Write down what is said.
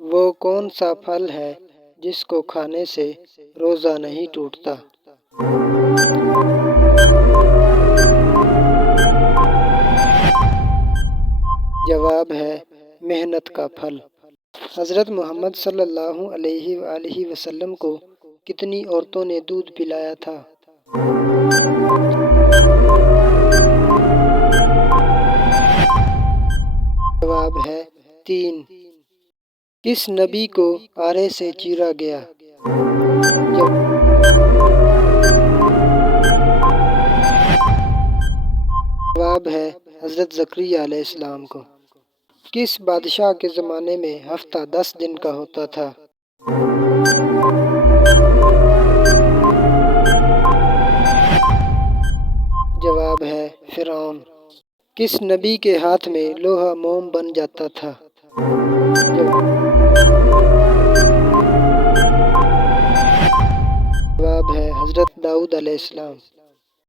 وہ کون سا پھل ہے جس کو کھانے سے روزہ نہیں ٹوٹتا؟ جواب ہے محنت کا پھل۔ حضرت محمد صلی اللہ علیہ وآلہ وسلم کو کتنی عورتوں نے دودھ پلایا تھا؟ جواب ہے 3۔ کس نبی کو آرے سے چیرا گیا؟ جواب ہے حضرت زکریا علیہ السلام کو۔ کس بادشاہ کے زمانے میں ہفتہ 10 دن کا ہوتا تھا؟ جواب ہے فرعون۔ کس نبی کے ہاتھ میں لوہا موم بن جاتا تھا؟ جواب ہے حضرت داؤد علیہ السلام۔